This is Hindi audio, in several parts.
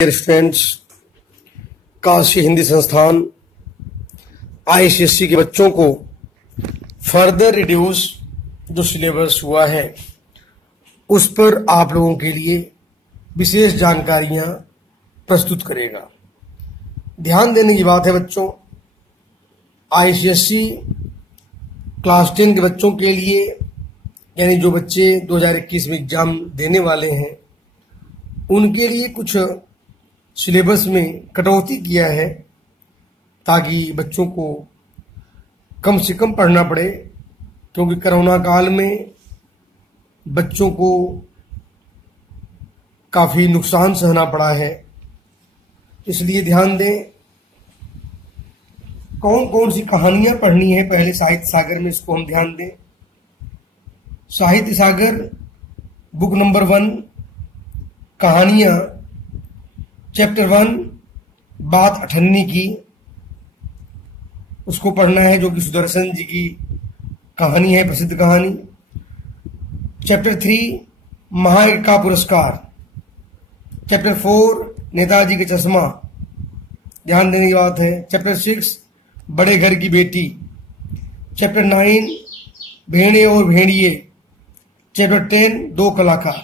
डियर स्टूडेंट्स, काशी हिंदी संस्थान आईसीएसई के बच्चों को फर्दर रिड्यूस जो सिलेबस हुआ है उस पर आप लोगों के लिए विशेष जानकारियां प्रस्तुत करेगा। ध्यान देने की बात है बच्चों, आईसीएसई क्लास 10 के बच्चों के लिए यानी जो बच्चे 2021 में एग्जाम देने वाले हैं उनके लिए कुछ सिलेबस में कटौती किया है ताकि बच्चों को कम से कम पढ़ना पड़े, क्योंकि कोरोना काल में बच्चों को काफी नुकसान सहना पड़ा है। इसलिए ध्यान दें कौन कौन सी कहानियां पढ़नी है। पहले साहित्य सागर में इसको हम ध्यान दें। साहित्य सागर बुक नंबर 1 कहानियां चैप्टर 1 बात अठन्नी की, उसको पढ़ना है जो कि सुदर्शन जी की कहानी है, प्रसिद्ध कहानी। चैप्टर 3 महायज्ञ का पुरस्कार। चैप्टर 4 नेताजी के चश्मा, ध्यान देने की बात है। चैप्टर 6 बड़े घर की बेटी। चैप्टर 9 भेड़े और भेड़िए। चैप्टर 10 दो कलाकार।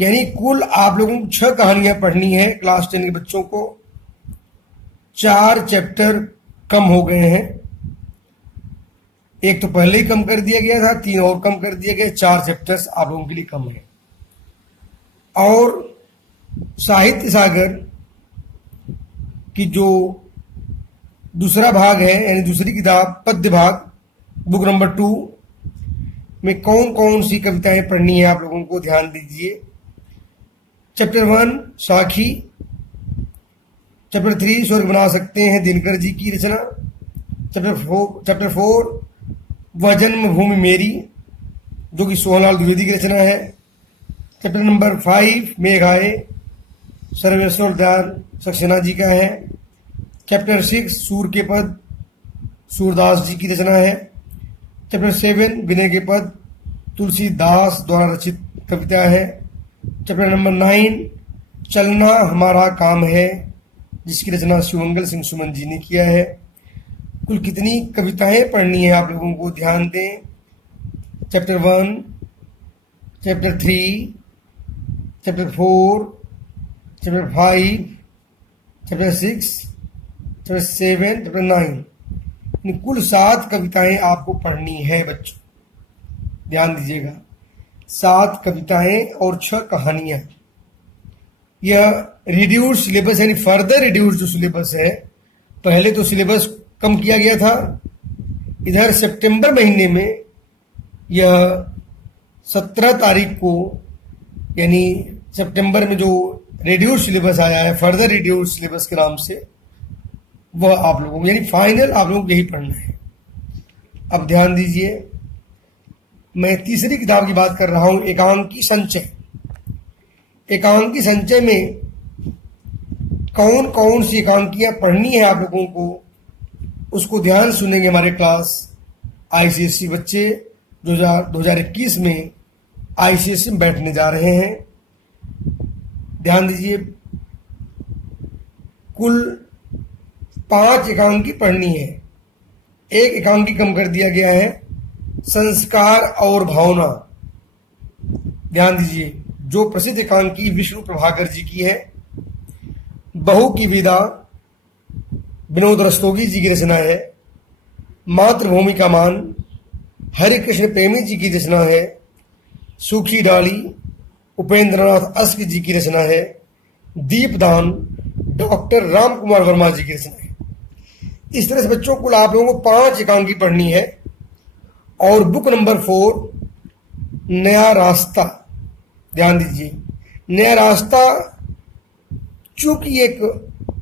यानी कुल आप लोगों को 6 कहानियां पढ़नी है क्लास 10 के बच्चों को। 4 चैप्टर कम हो गए हैं, एक तो पहले ही कम कर दिया गया था, 3 और कम कर दिए गए, 4 चैप्टर्स आप लोगों के लिए कम है। और साहित्य सागर की जो दूसरा भाग है यानी दूसरी किताब पद्य भाग बुक नंबर 2 में कौन कौन सी कविताएं पढ़नी है आप लोगों को ध्यान दीजिए। चैप्टर 1 साखी। चैप्टर 3 स्वर्ग बना सकते हैं दिनकर जी की रचना। चैप्टर 4 वह जन्मभूमि मेरी जो कि सोहनलाल द्विवेदी की रचना है। चैप्टर नंबर 5 मेघाए सर्वेश्वर दयाल सक्सेना जी का है। चैप्टर 6 सूर के पद सूरदास जी की रचना है। चैप्टर 7 विनय के पद तुलसीदास द्वारा रचित कविता है। चैप्टर नंबर 9 चलना हमारा काम है जिसकी रचना शिवमंगल सिंह सुमन जी ने किया है। कुल कितनी कविताएं पढ़नी है आप लोगों को ध्यान दें। Chapter 1, chapter 3, chapter 4, chapter 5, chapter 6, chapter 7, chapter 9, कुल 7 कविताएं आपको पढ़नी है बच्चों, ध्यान दीजिएगा। 7 कविताएं और 6 कहानियां। यह रिड्यूस सिलेबस यानी फर्दर रिड्यूस जो सिलेबस है, पहले तो सिलेबस कम किया गया था, इधर सितंबर महीने में यह 17 तारीख को यानी सितंबर में जो रिड्यूस सिलेबस आया है फर्दर रिड्यूस सिलेबस के नाम से, वह आप लोगों को यानी फाइनल आप लोगों को यही पढ़ना है। अब ध्यान दीजिए, मैं तीसरी किताब की बात कर रहा हूं, एकांकी संचय। एकांकी संचय में कौन कौन सी एकांकियां पढ़नी है आप लोगों को, उसको ध्यान सुनेंगे हमारे क्लास आईसीएसई बच्चे 2021 में आईसीएसई में बैठने जा रहे हैं। ध्यान दीजिए, कुल 5 एकांकी पढ़नी है। एक एकांकी कम कर दिया गया है, संस्कार और भावना। ध्यान दीजिए, जो प्रसिद्ध एकांकी विष्णु प्रभाकर जी की है। बहू की विदा विनोद रस्तोगी जी की रचना है। मातृभूमि का मान हरि कृष्ण प्रेमी जी की रचना है। सूखी डाली उपेंद्रनाथ अस्क जी की रचना है। दीपदान डॉक्टर राम कुमार वर्मा जी की रचना है। इस तरह से बच्चों को आप लोगों को 5 एकांकी पढ़नी है। और बुक नंबर 4 नया रास्ता। ध्यान दीजिए, नया रास्ता चूंकि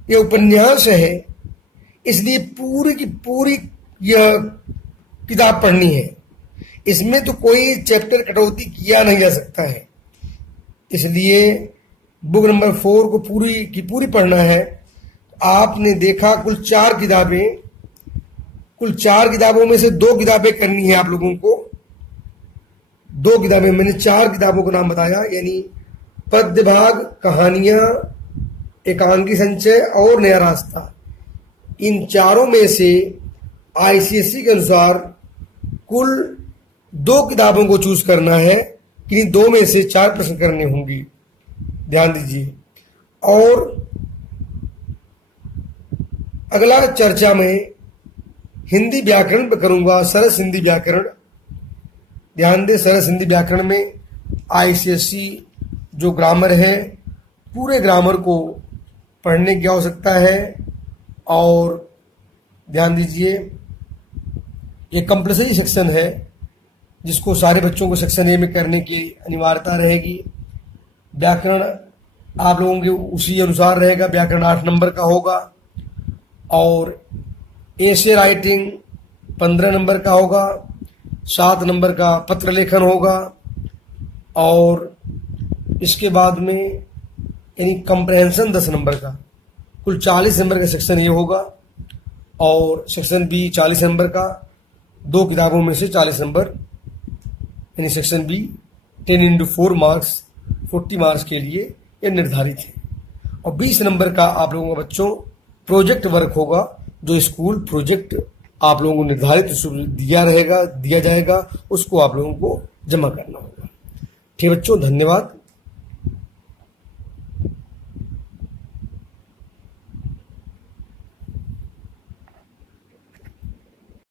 ये उपन्यास है इसलिए पूरी की पूरी यह किताब पढ़नी है। इसमें तो कोई चैप्टर कटौती किया नहीं जा सकता है, इसलिए बुक नंबर 4 को पूरी की पूरी पढ़ना है। आपने देखा कुल 4 किताबें, कुल 4 किताबों में से 2 किताबें करनी है आप लोगों को। 2 किताबें, मैंने 4 किताबों का नाम बताया, यानी पद्य भाग, कहानियां, एकांकी संचय और नया रास्ता, इन चारों में से आईसीएसई के अनुसार कुल 2 किताबों को चूज करना है, कि 2 में से 4 प्रश्न करने होंगे, ध्यान दीजिए। और अगला चर्चा में हिंदी व्याकरण पर करूंगा, सरस हिंदी व्याकरण। ध्यान दें, सरस हिंदी व्याकरण में आईसीएसई जो ग्रामर है, पूरे ग्रामर को पढ़ने की आवश्यकता है। और ध्यान दीजिए, ये कंपल्सरी सेक्शन है, जिसको सारे बच्चों को सेक्शन ए में करने की अनिवार्यता रहेगी। व्याकरण आप लोगों के उसी अनुसार रहेगा, व्याकरण 8 नंबर का होगा। और एसे राइटिंग 15 नंबर का होगा, 7 नंबर का पत्र लेखन होगा। और इसके बाद में यानी कंप्रहेंशन 10 नंबर का, कुल 40 नंबर का सेक्शन ये होगा। और सेक्शन बी 40 नंबर का, 2 किताबों में से 40 नंबर, यानी सेक्शन बी 10 × 4 मार्क्स 40 मार्क्स के लिए ये निर्धारित है। और 20 नंबर का आप लोगों का बच्चों प्रोजेक्ट वर्क होगा, जो स्कूल प्रोजेक्ट आप लोगों को निर्धारित दिया जाएगा, उसको आप लोगों को जमा करना होगा। ठीक बच्चों, धन्यवाद।